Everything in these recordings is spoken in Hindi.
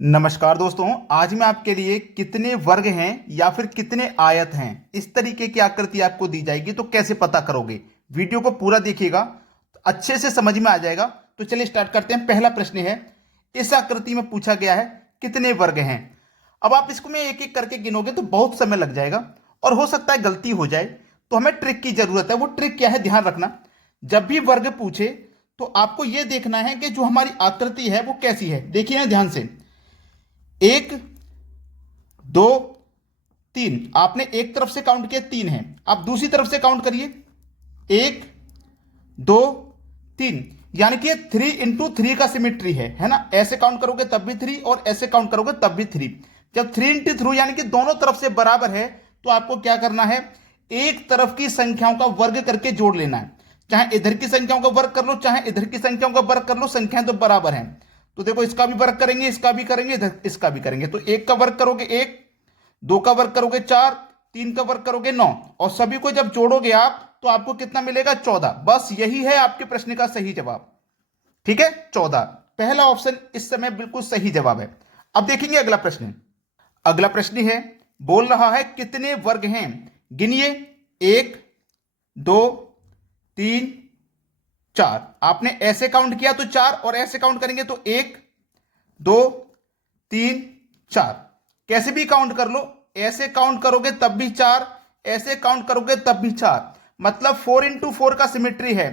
नमस्कार दोस्तों, आज मैं आपके लिए कितने वर्ग हैं या फिर कितने आयत हैं इस तरीके की आकृति आपको दी जाएगी तो कैसे पता करोगे। वीडियो को पूरा देखिएगा तो अच्छे से समझ में आ जाएगा। तो चलिए स्टार्ट करते हैं। पहला प्रश्न है, इस आकृति में पूछा गया है कितने वर्ग हैं। अब आप इसको में एक एक करके गिनोगे तो बहुत समय लग जाएगा और हो सकता है गलती हो जाए, तो हमें ट्रिक की जरूरत है। वो ट्रिक क्या है, ध्यान रखना। जब भी वर्ग पूछे तो आपको यह देखना है कि जो हमारी आकृति है वो कैसी है। देखिए ना ध्यान से, एक, दो, तीन। आपने एक तरफ से काउंट किया, तीन है। आप दूसरी तरफ से काउंट करिए, एक, दो, तीन। यानी कि 3 × 3 का सिमेट्री है ना। ऐसे काउंट करोगे तब भी 3 और ऐसे काउंट करोगे तब भी 3। जब 3 × 3 यानी कि दोनों तरफ से बराबर है तो आपको क्या करना है, एक तरफ की संख्याओं का वर्ग करके जोड़ लेना है। चाहे इधर की संख्याओं का वर्ग कर लो, चाहे इधर की संख्याओं का वर्ग कर लो, संख्याएं तो बराबर हैं। तो देखो, इसका भी वर्ग करेंगे, इसका भी करेंगे, इधर इसका भी करेंगे। तो एक का वर्ग करोगे एक, दो का वर्ग करोगे चार, तीन का वर्ग करोगे 9, और सभी को जब जोड़ोगे आप तो आपको कितना मिलेगा, 14। बस यही है आपके प्रश्न का सही जवाब। ठीक है, 14। पहला ऑप्शन इस समय बिल्कुल सही जवाब है। अब देखेंगे अगला प्रश्न। अगला प्रश्न है, बोल रहा है कितने वर्ग हैं, गिनिए। एक, दो, तीन, चार। आपने ऐसे काउंट किया तो चार, और ऐसे काउंट करेंगे तो एक, दो, तीन, चार। कैसे भी काउंट कर लो, ऐसे काउंट करोगे तब भी चार, ऐसे काउंट करोगे तब भी चार। मतलब 4 × 4 का सिमेट्री है।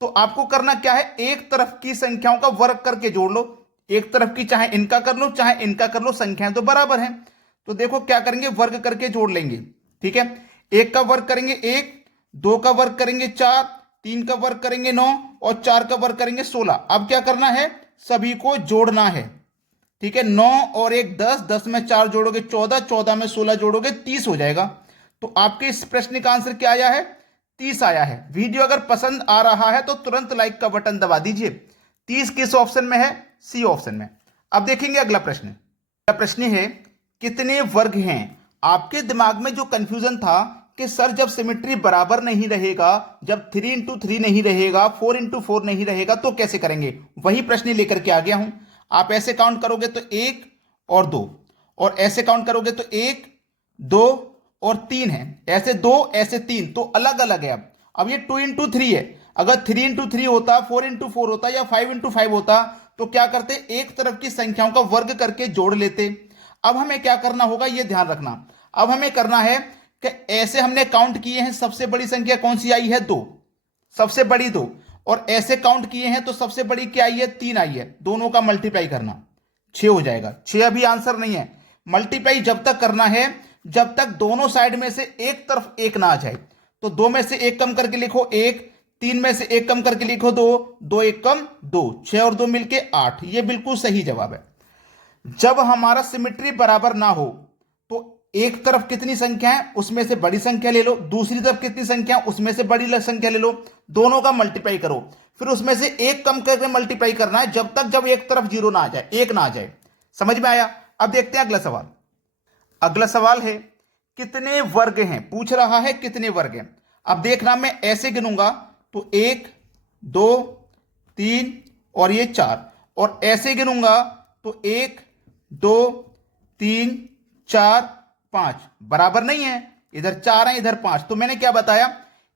तो आपको करना क्या है, एक तरफ की संख्याओं का वर्ग करके जोड़ लो। एक तरफ की चाहे इनका कर लो चाहे इनका कर लो, संख्याएं तो बराबर हैं। तो देखो क्या करेंगे, वर्ग करके जोड़ लेंगे। ठीक है, एक का वर्ग करेंगे एक, दो का वर्ग करेंगे चार, तीन का वर्ग करेंगे 9 और चार का वर्ग करेंगे 16। अब क्या करना है, सभी को जोड़ना है। ठीक है, 9 और 1 10, 10 में 4 जोड़ोगे 14, 14 में 16 जोड़ोगे 30 हो जाएगा। तो आपके इस प्रश्न का आंसर क्या आया है, 30 आया है। वीडियो अगर पसंद आ रहा है तो तुरंत लाइक का बटन दबा दीजिए। 30 किस ऑप्शन में है, सी ऑप्शन में। अब देखेंगे अगला प्रश्न। अगला प्रश्न है, कितने वर्ग हैं। आपके दिमाग में जो कंफ्यूजन था कि सर जब सिमेट्री बराबर नहीं रहेगा, जब 3 × 3 नहीं रहेगा, 4 × 4 नहीं रहेगा तो कैसे करेंगे, वही प्रश्न लेकर के आ गया हूं। आप ऐसे काउंट करोगे तो एक और दो, और ऐसे काउंट करोगे तो एक, दो और तीन है। ऐसे दो, ऐसे तीन, तो अलग अलग है। अब ये 2 × 3 है। अगर 3 × 3 होता, 4 × 4 होता या 5 × 5 होता तो क्या करते, एक तरफ की संख्याओं का वर्ग करके जोड़ लेते। अब हमें क्या करना होगा, यह ध्यान रखना। अब हमें करना है कि ऐसे हमने काउंट किए हैं, सबसे बड़ी संख्या कौन सी आई है, दो, सबसे बड़ी दो। और ऐसे काउंट किए हैं तो सबसे बड़ी क्या आई है, तीन आई है। दोनों का मल्टीप्लाई करना, 6 हो जाएगा। 6 अभी आंसर नहीं है। मल्टीप्लाई जब तक करना है जब तक दोनों साइड में से एक तरफ एक ना आ जाए। तो दो में से एक कम करके लिखो एक, तीन में से एक कम करके लिखो दो, दो एक कम दो, 6 और 2 मिलके 8। ये बिल्कुल सही जवाब है। जब हमारा सिमेट्री बराबर ना हो तो एक तरफ कितनी संख्या है उसमें से बड़ी संख्या ले लो, दूसरी तरफ कितनी संख्या है उसमें से बड़ी संख्या ले लो, दोनों का मल्टीप्लाई करो, फिर उसमें से एक कम करके मल्टीप्लाई करना है जब तक जब एक तरफ जीरो ना आ जाए, एक ना आ जाए। समझ में आया। अब देखते हैं अगला सवाल। अगला सवाल है, कितने वर्ग हैं, पूछ रहा है कितने वर्ग हैं। अब देखना, मैं ऐसे गिनूंगा तो एक, दो, तीन और ये चार, और ऐसे गिनूंगा तो एक, दो, तीन, चार, पांच। बराबर नहीं है, इधर चार है इधर पांच। तो मैंने क्या बताया,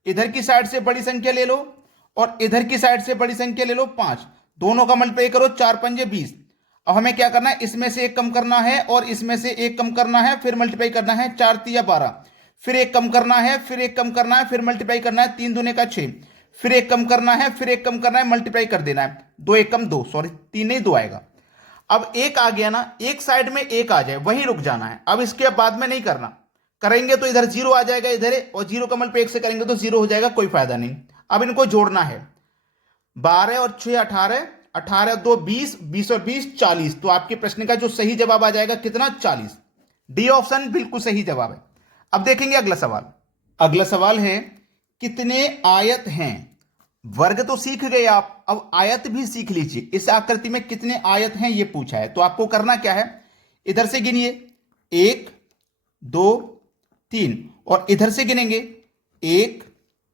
इधर की साइड से बड़ी संख्या ले लो और इधर की साइड से बड़ी संख्या ले लो, पांच। दोनों का मल्टीप्लाई करो, 4 × 5 = 20। अब हमें क्या करना है, इसमें से एक कम करना है और इसमें से एक कम करना है, फिर मल्टीप्लाई करना है, 4 × 3 = 12। फिर एक कम करना है, फिर एक कम करना है, फिर मल्टीप्लाई करना है, 3 दूने का 6। फिर एक कम करना है, फिर एक कम करना है, मल्टीप्लाई कर देना है, 2 × 1 = 2, सॉरी 3 नहीं 2 आएगा। अब एक आ गया ना, एक साइड में एक आ जाए वहीं रुक जाना है। अब इसके बाद में नहीं करना, करेंगे तो इधर जीरो आ जाएगा इधर, और जीरो का मल्टीप्लाई एक से करेंगे तो जीरो हो जाएगा, कोई फायदा नहीं। अब इनको जोड़ना है, 12 और 6 18, 18 2 20, 20 और 20 40। तो आपके प्रश्न का जो सही जवाब आ जाएगा कितना, 40। डी ऑप्शन बिल्कुल सही जवाब है। अब देखेंगे अगला सवाल। अगला सवाल है, कितने आयत हैं। वर्ग तो सीख गए आप, अब आयत भी सीख लीजिए। इस आकृति में कितने आयत हैं ये पूछा है। तो आपको करना क्या है, इधर से गिनिए, एक, दो, तीन, और इधर से गिनेंगे, एक,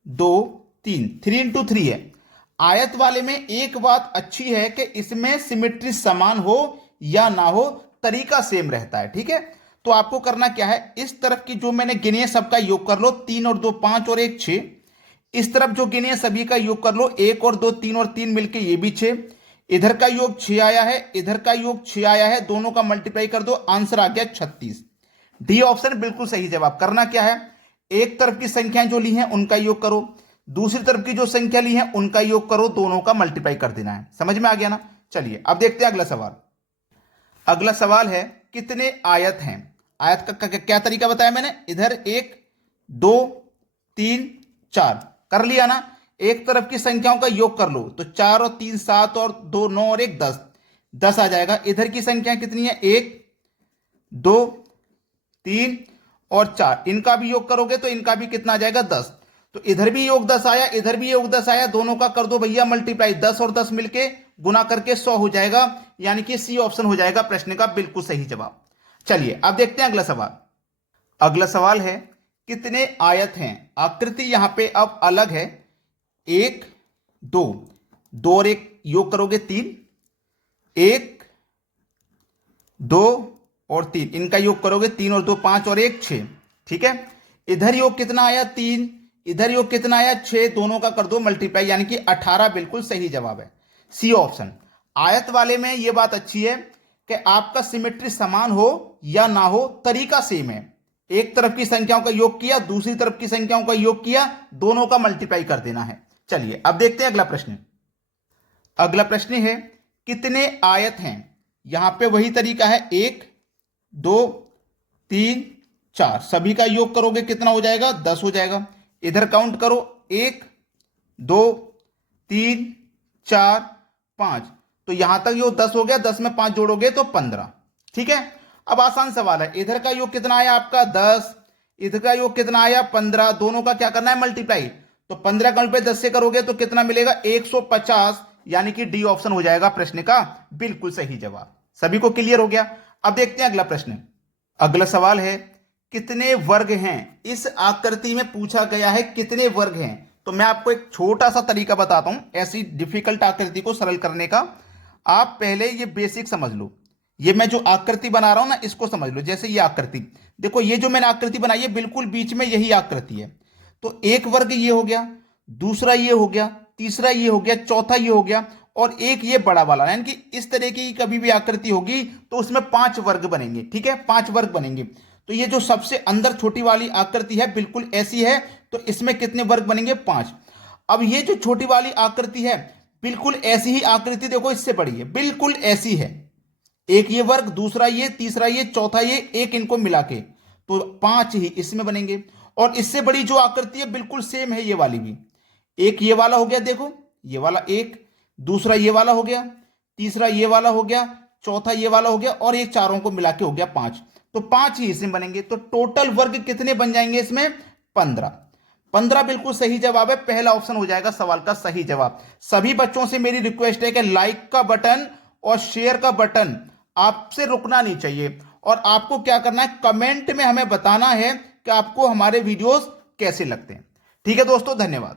दो, तीन। 3 × 3 है। आयत वाले में एक बात अच्छी है कि इसमें सिमेट्री समान हो या ना हो, तरीका सेम रहता है। ठीक है, तो आपको करना क्या है, इस तरफ की जो मैंने गिनी है सबका योग कर लो, 3 और 2 5 और 1 6। इस तरफ जो गिनी है सभी का योग कर लो, 1 और 2 3 और 3 मिलके ये भी 6। इधर का योग 6 आया है, इधर का योग 6 आया है, दोनों का मल्टीप्लाई कर दो, आंसर आ गया 36। डी ऑप्शन बिल्कुल सही जवाब। करना क्या है, एक तरफ की संख्याएं जो ली हैं उनका योग करो, दूसरी तरफ की जो संख्या ली है उनका योग करो, दोनों का मल्टीप्लाई कर देना है। समझ में आ गया ना। चलिए अब देखते हैं अगला सवाल। अगला सवाल है कितने आयत हैं। आयत का क्या तरीका बताया मैंने, इधर 1 2 3 4 कर लिया ना। एक तरफ की संख्याओं का योग कर लो, तो 4 और 3 7 और 2 9 और 1 10, 10 आ जाएगा। इधर की संख्या कितनी है, 1 2 3 और 4, इनका भी योग करोगे तो इनका भी कितना आ जाएगा, 10। तो इधर भी योग 10 आया, इधर भी योग 10 आया, दोनों का कर दो भैया मल्टीप्लाई, 10 और 10 मिलके गुना करके 100 हो जाएगा, यानी कि सी ऑप्शन हो जाएगा प्रश्न का बिल्कुल सही जवाब। चलिए अब देखते हैं अगला सवाल। अगला सवाल है कितने आयत हैं। आकृति यहां पे अब अलग है, 1 2 2 और 1 योग करोगे 3, 1 2 और 3, इनका योग करोगे 3 और 2 5 और 1 6। ठीक है, इधर योग कितना आया 3, इधर योग कितना आया 6, दोनों का कर दो मल्टीप्लाई, यानी कि 18 बिल्कुल सही जवाब है, सी ऑप्शन। आयत वाले में यह बात अच्छी है कि आपका सिमेट्री समान हो या ना हो, तरीका सेम है। एक तरफ की संख्याओं का योग किया, दूसरी तरफ की संख्याओं का योग किया, दोनों का मल्टीप्लाई कर देना है। चलिए अब देखते हैं अगला प्रश्न। अगला प्रश्न है कितने आयत हैं। यहां पे वही तरीका है, 1 2 3 4, सभी का योग करोगे कितना हो जाएगा, 10 हो जाएगा। इधर काउंट करो, 1 2 3 4 5, तो यहां तक योग 10 हो गया, 10 में 5 जोड़ोगे तो 15। ठीक है, अब आसान सवाल है, इधर का योग कितना आया आपका 10, इधर का योग कितना आया 15, दोनों का क्या करना है मल्टीप्लाई, तो 15 का मल्टीप्लाई 10 से करोगे तो कितना मिलेगा 150, यानी कि डी ऑप्शन हो जाएगा प्रश्न का बिल्कुल सही जवाब। सभी को क्लियर हो गया। अब देखते हैं अगला प्रश्न। अगला सवाल है कितने वर्ग हैं। इस आकृति में पूछा गया है कितने वर्ग हैं। तो मैं आपको एक छोटा सा तरीका बताता हूं ऐसी डिफिकल्ट आकृति को सरल करने का। आप पहले ये बेसिक समझ लो, ये मैं जो आकृति बना रहा हूं ना इसको समझ लो। जैसे ये आकृति देखो, ये जो मैंने आकृति बनाई है बिल्कुल बीच में यही आकृति है। तो एक वर्ग ये हो गया, दूसरा ये हो गया, तीसरा ये हो गया, चौथा ये हो गया, और एक ये बड़ा वाला, यानी कि इस तरह की कभी भी आकृति होगी तो उसमें 5 वर्ग बनेंगे। ठीक है, 5 वर्ग बनेंगे। तो ये जो सबसे अंदर छोटी वाली आकृति है बिल्कुल ऐसी है, तो इसमें कितने वर्ग बनेंगे 5। अब ये जो छोटी वाली आकृति है बिल्कुल ऐसी ही आकृति देखो इससे बड़ी है, बिल्कुल ऐसी है। एक ये वर्ग, दूसरा ये, तीसरा ये, चौथा ये, एक इनको मिला के तो 5 ही इसमें बनेंगे। और इससे बड़ी जो आकृति है बिल्कुल सेम है ये वाली भी। एक ये वाला हो गया, देखो ये वाला एक, दूसरा ये वाला हो गया, तीसरा ये वाला हो गया, चौथा ये वाला हो गया, और ये चारों को मिला के हो गया 5। तो 5 ही इसमें बनेंगे। तो टोटल वर्ग कितने बन जाएंगे इसमें 15। 15 बिल्कुल सही जवाब है, पहला ऑप्शन हो जाएगा सवाल का सही जवाब। सभी बच्चों से मेरी रिक्वेस्ट है कि लाइक का बटन और शेयर का बटन आपसे रुकना नहीं चाहिए, और आपको क्या करना है कमेंट में हमें बताना है कि आपको हमारे वीडियोस कैसे लगते हैं। ठीक है दोस्तों, धन्यवाद।